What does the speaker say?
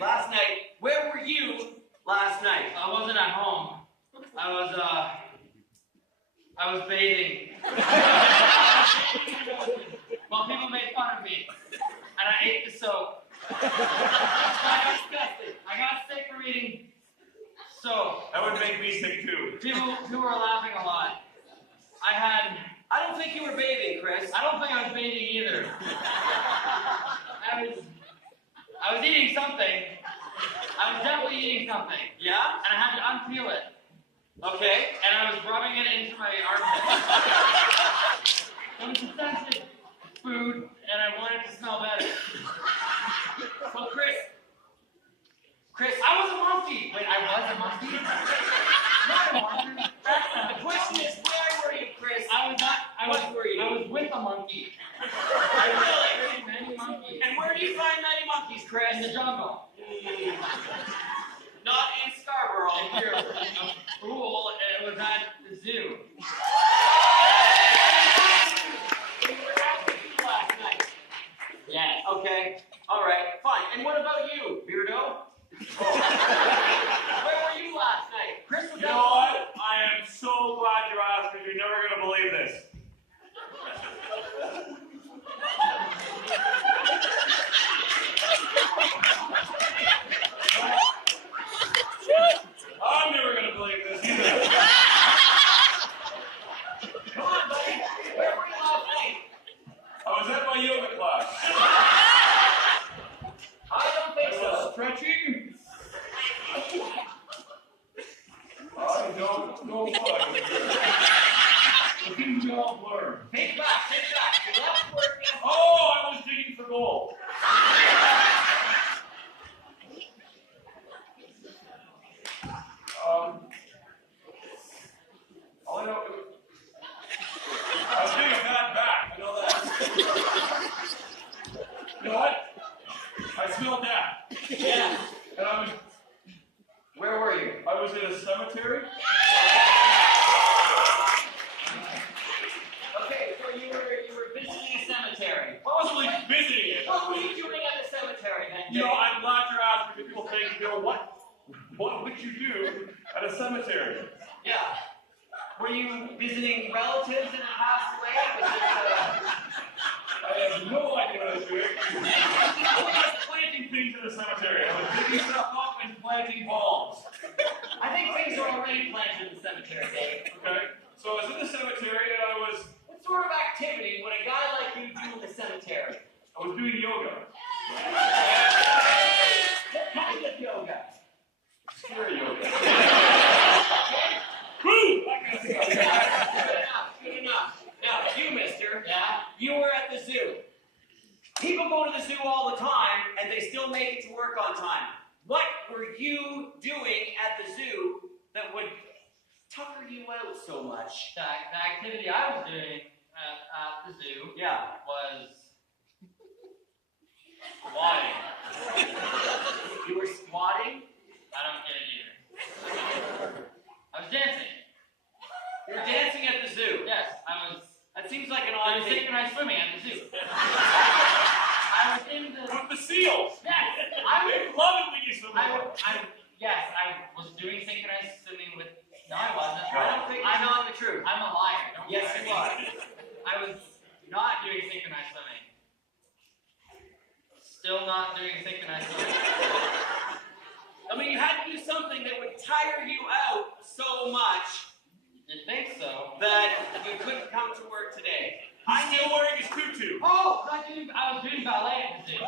Last night. Where were you last night? I wasn't at home. I was bathing. Well, people made fun of me, and I ate the soap. I got disgusted. I got sick from eating soap. That would make me sick too. People were laughing a lot. I don't think you were bathing, Chris. I don't think I was bathing either. I was eating something. I was definitely eating something. Yeah? And I had to unpeel it. Okay. And I was rubbing it into my armpit. It was a sensitive food, and I wanted to smell better. So, Chris, I was a monkey. Wait, I was a monkey? Not a monkey. the question is, where were you, Chris? I was with a monkey. Really? Many monkeys. And where do you find many monkeys, Chris? In the jungle. Not in Scarborough. If you're a fool, it was at the zoo. We were at the zoo last night. Yes. Okay. All right. Fine. And what about you, Beardo? Where were you last night? Chris was You know what? I am so glad you asked because you're never going to believe this. I'm never going to believe this either. Come on, buddy. Where were you last night? I was at my yoga class. I don't think so. Stretching. I don't know what I was doing. The things all blur. Take back. Your left word is... Oh, I was digging for gold. All I know, I was getting a bad back. You know that? You know what? I smelled that. Yeah. And Where were you? I was in a cemetery. Okay, so you were visiting a cemetery. I wasn't really visiting it. What were you doing at the cemetery then? You know, I'm glad you're asking because people think, you know, what would you do at a cemetery? Yeah. Were you visiting relatives that passed away? Was it, I have no idea what I was doing. I was planting things in the cemetery. I was digging stuff up and planting bulbs. I think things are already planted in the cemetery, Dave. Okay? So I was in the cemetery and I was What sort of activity would a guy like you do in the cemetery? doing yoga. What kind of yoga? Scary yoga. Woo! That kind of stuff. Good enough. Now, you, mister, Yeah? you were at the zoo. People go to the zoo all the time, and they still make it to work on time. What were you doing at the zoo that would tucker you out so much? The activity I was doing at the zoo Yeah. was squatting. You were squatting? I don't get it either. I was dancing. You were dancing at the zoo. Yes, I was. That seems like an I odd was thing. synchronized swimming at the zoo. I was in the. With the seals. Yes, They love it when you swim. Yes, I was doing synchronized swimming with. No, I wasn't. I don't think you're telling the truth. I'm a liar. Don't Yes, lie. you are. I was not doing synchronized swimming. Still not doing synchronized swimming. I mean, you had to do something that would tire you out so much You'd think so. that you couldn't come to work today. I'm still wearing his tutu. Oh, I was doing ballet at the zoo.